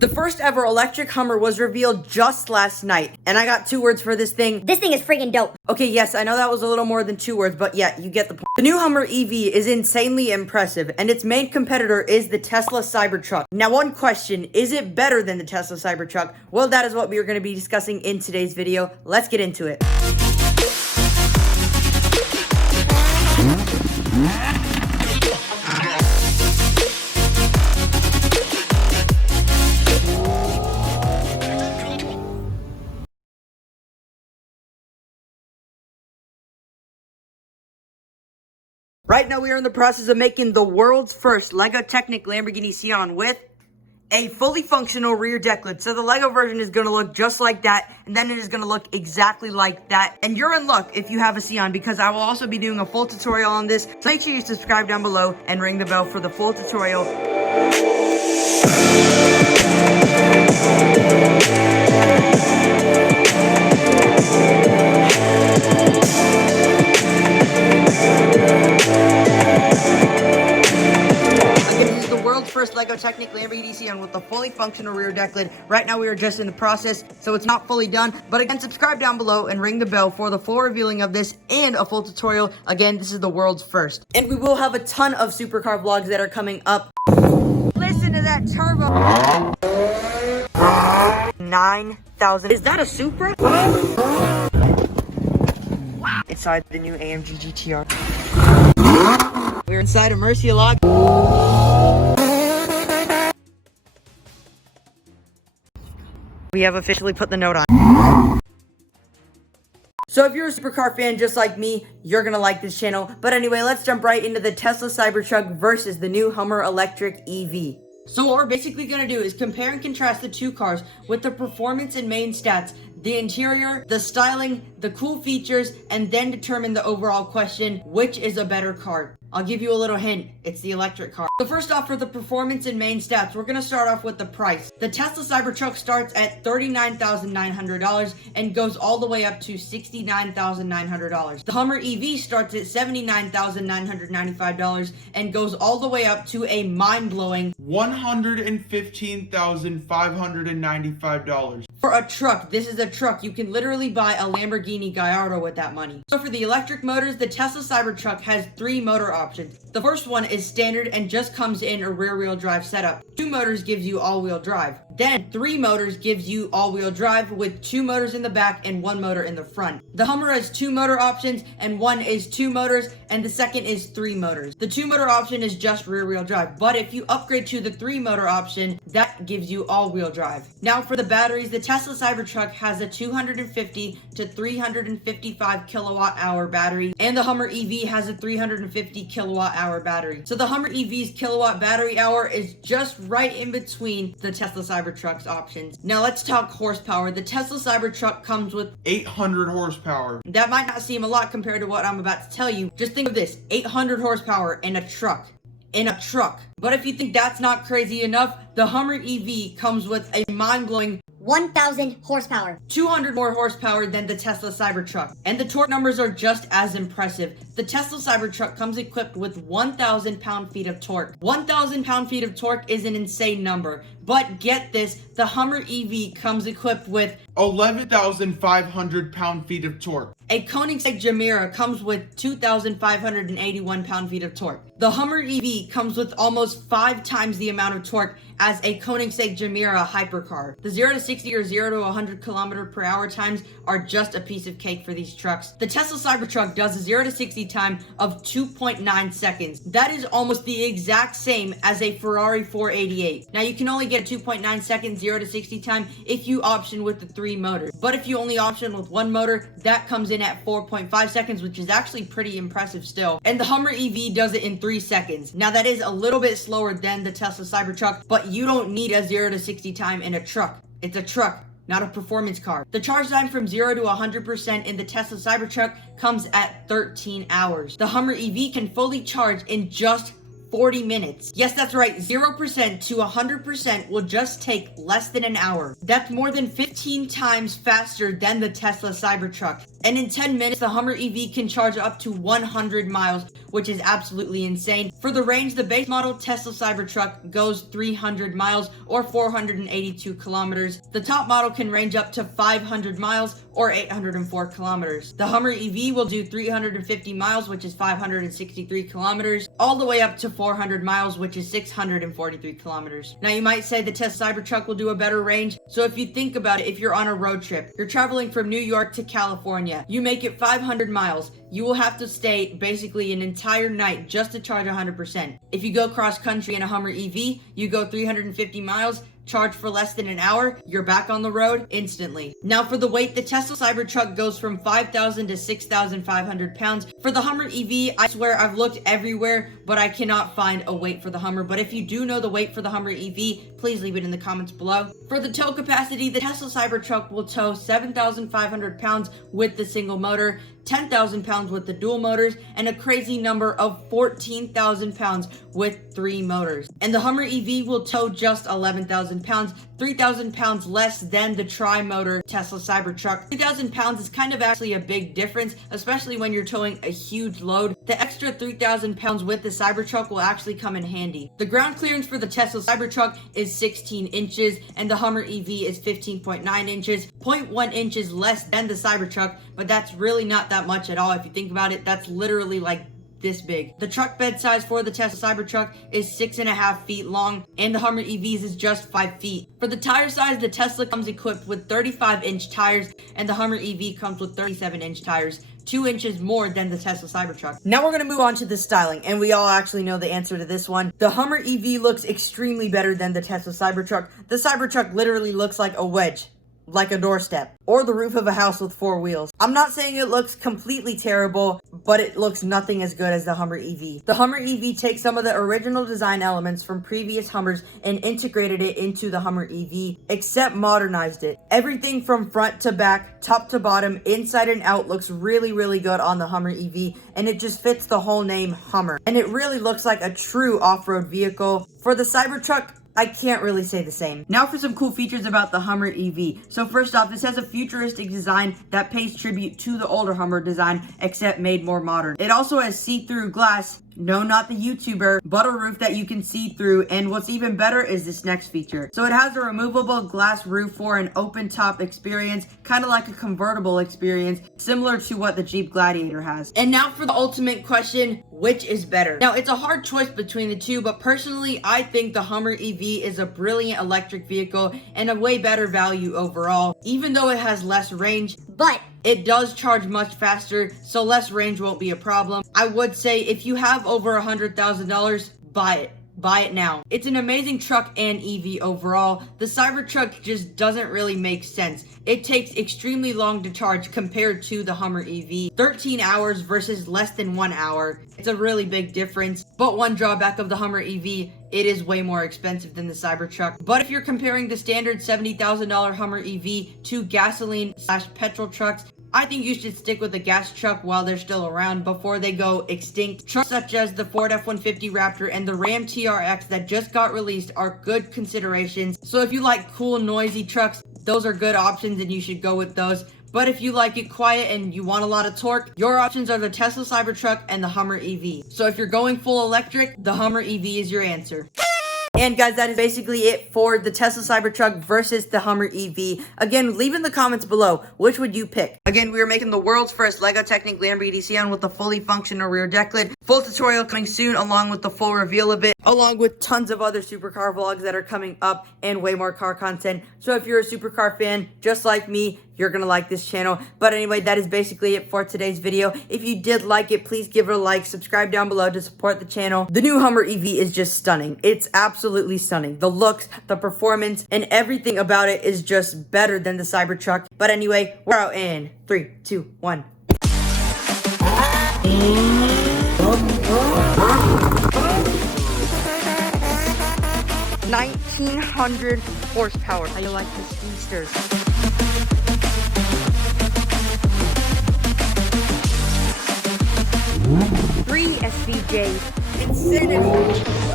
The first ever electric Hummer was revealed just last night, and I got 2 words for this thing. This thing is friggin' dope. Okay, yes, I know that was a little more than 2 words, but yeah, you get the point. The new Hummer EV is insanely impressive, and its main competitor is the Tesla Cybertruck. Now, one question, is it better than the Tesla Cybertruck? Well, that is what we are going to be discussing in today's video. Let's get into it. Right now, we are in the process of making the world's first LEGO Technic Lamborghini Sian with a fully functional rear deck lid. So the LEGO version is going to look just like that, and then it is going to look exactly like that. And you're in luck if you have a Sian, because I will also be doing a full tutorial on this. So make sure you subscribe down below and ring the bell for the full tutorial. First LEGO Technic Lamborghini Sian with the fully functional rear deck lid. Right now we are just in the process, so it's not fully done. But again, subscribe down below and ring the bell for the full revealing of this and a full tutorial. Again, this is the world's first. And we will have a ton of supercar vlogs that are coming up. Listen to that turbo. 9,000. Is that a Supra? Inside the new AMG GTR. We're inside a Murciulago. We have officially put the note on. So if you're a supercar fan just like me, you're gonna like this channel. But anyway, let's jump right into the Tesla Cybertruck versus the new Hummer electric EV. So what we're basically gonna do is compare and contrast the two cars with the performance and main stats, the interior, the styling, the cool features, and then determine the overall question, which is a better car? I'll give you a little hint, it's the electric car. So first off, for the performance and main stats, we're gonna start off with the price. The Tesla Cybertruck starts at $39,900 and goes all the way up to $69,900. The Hummer EV starts at $79,995 and goes all the way up to a mind-blowing $115,595. For a truck. This is a truck. You can literally buy a Lamborghini Gallardo with that money. So for the electric motors, the Tesla Cybertruck has 3 motor options. The first one is standard and just comes in a rear-wheel drive setup. 2 motors gives you all-wheel drive. Then 3 motors gives you all-wheel drive with 2 motors in the back and 1 motor in the front. The Hummer has 2 motor options, and one is 2 motors and the second is 3 motors. The 2 motor option is just rear-wheel drive, but if you upgrade to the 3 motor option, that gives you all-wheel drive. Now for the batteries, the Tesla Cybertruck has a 250 to 355 kilowatt hour battery, and the Hummer EV has a 350 kilowatt hour battery. So the Hummer EV's kilowatt battery hour is just right in between the Tesla Cybertruck's options. Now let's talk horsepower. The Tesla Cybertruck comes with 800 horsepower. That might not seem a lot compared to what I'm about to tell you. Just think of this, 800 horsepower in a truck. But if you think that's not crazy enough, the Hummer EV comes with a mind-blowing 1,000 horsepower. 200 more horsepower than the Tesla Cybertruck. And the torque numbers are just as impressive. The Tesla Cybertruck comes equipped with 1,000 pound-feet of torque. 1,000 pound-feet of torque is an insane number. But get this, the Hummer EV comes equipped with 11,500 pound-feet of torque. A Koenigsegg Gemera comes with 2,581 pound-feet of torque. The Hummer EV comes with almost 5 times the amount of torque as a Koenigsegg Gemera hypercar. The 0 to 60 or 0 to 100 km/h times are just a piece of cake for these trucks. The Tesla Cybertruck does a 0 to 60 time of 2.9 seconds. That is almost the exact same as a Ferrari 488. Now you can only get a 2.9 second 0 to 60 time if you option with the 3 motors. But if you only option with 1 motor, that comes in at 4.5 seconds, which is actually pretty impressive still. And the Hummer EV does it in 3 seconds. Now that is a little bit slower than the Tesla Cybertruck, but you don't need a 0 to 60 time in a truck. It's a truck, not a performance car. The charge time from 0 to 100% in the Tesla Cybertruck comes at 13 hours. The Hummer EV can fully charge in just 40 minutes. Yes, that's right, 0% to 100% will just take less than an hour. That's more than 15 times faster than the Tesla Cybertruck. And in 10 minutes, the Hummer EV can charge up to 100 miles, which is absolutely insane. For the range, the base model Tesla Cybertruck goes 300 miles or 482 kilometers. The top model can range up to 500 miles or 804 kilometers. The Hummer EV will do 350 miles, which is 563 kilometers, all the way up to 400 miles, which is 643 kilometers. Now you might say the Tesla Cybertruck will do a better range. So if you think about it, if you're on a road trip, you're traveling from New York to California, you make it 500 miles, you will have to stay basically an entire night just to charge 100%. If you go cross country in a Hummer EV, you go 350 miles, charge for less than an hour, you're back on the road instantly. Now for the weight, the Tesla Cybertruck goes from 5,000 to 6,500 pounds. For the Hummer EV, I swear I've looked everywhere, but I cannot find a weight for the Hummer. But if you do know the weight for the Hummer EV, please leave it in the comments below. For the tow capacity, the Tesla Cybertruck will tow 7,500 pounds with the single motor, 10,000 pounds with the dual motors, and a crazy number of 14,000 pounds with 3 motors. And the Hummer EV will tow just 11,000 pounds, 3,000 pounds less than the tri-motor Tesla Cybertruck. 3,000 pounds is kind of actually a big difference, especially when you're towing a huge load. The extra 3,000 pounds with the Cybertruck will actually come in handy. The ground clearance for the Tesla Cybertruck is 16 inches, and the Hummer EV is 15.9 inches, 0.1 inches less than the Cybertruck, but that's really not that much at all. If you think about it, that's literally like this big. The truck bed size for the Tesla Cybertruck is 6.5 feet long, and the Hummer EVs is just 5 feet. For the tire size, the Tesla comes equipped with 35-inch tires, and the Hummer EV comes with 37-inch tires, 2 inches more than the Tesla Cybertruck. Now we're gonna move on to the styling, and we all actually know the answer to this one. The Hummer EV looks extremely better than the Tesla Cybertruck. The Cybertruck literally looks like a wedge, like a doorstep, or the roof of a house with 4 wheels. I'm not saying it looks completely terrible, but it looks nothing as good as the Hummer EV. The Hummer EV takes some of the original design elements from previous Hummers and integrated it into the Hummer EV, except modernized it. Everything from front to back, top to bottom, inside and out looks really, really good on the Hummer EV, and it just fits the whole name Hummer. And it really looks like a true off-road vehicle. For the Cybertruck, I can't really say the same. Now for some cool features about the Hummer EV. So first off, this has a futuristic design that pays tribute to the older Hummer design, except made more modern. It also has see-through glass. No, not the YouTuber, but a roof that you can see through. And what's even better is this next feature. So it has a removable glass roof for an open top experience, kind of like a convertible experience, similar to what the Jeep Gladiator has. And now for the ultimate question, which is better? Now it's a hard choice between the two, but personally, I think the Hummer EV is a brilliant electric vehicle and a way better value overall, even though it has less range. But it does charge much faster, so less range won't be a problem. I would say if you have over $100,000, buy it. Buy it now. It's an amazing truck and EV overall. The Cybertruck just doesn't really make sense. It takes extremely long to charge compared to the Hummer EV. 13 hours versus less than 1 hour. It's a really big difference. But one drawback of the Hummer EV, it is way more expensive than the Cybertruck. But if you're comparing the standard $70,000 Hummer EV to gasoline/petrol trucks, I think you should stick with the gas truck while they're still around before they go extinct. Trucks such as the Ford F-150 Raptor and the Ram TRX that just got released are good considerations. So if you like cool, noisy trucks, those are good options and you should go with those. But if you like it quiet and you want a lot of torque, your options are the Tesla Cybertruck and the Hummer EV. So if you're going full electric, the Hummer EV is your answer. And guys, that is basically it for the Tesla Cybertruck versus the Hummer EV. Again, leave in the comments below, which would you pick? Again, we are making the world's first LEGO Technic Lamborghini Sian with a fully functional rear deck lid. Full tutorial coming soon, along with the full reveal of it, along with tons of other supercar vlogs that are coming up and way more car content. So if you're a supercar fan, just like me, you're gonna like this channel. But anyway, that is basically it for today's video. If you did like it, please give it a like, subscribe down below to support the channel. The new Hummer EV is just stunning. It's absolutely stunning. The looks, the performance, and everything about it is just better than the Cybertruck. But anyway, we're out in 3, 2, 1. 1900 horsepower. How you like the speedsters? 3 SVJs. Insanity.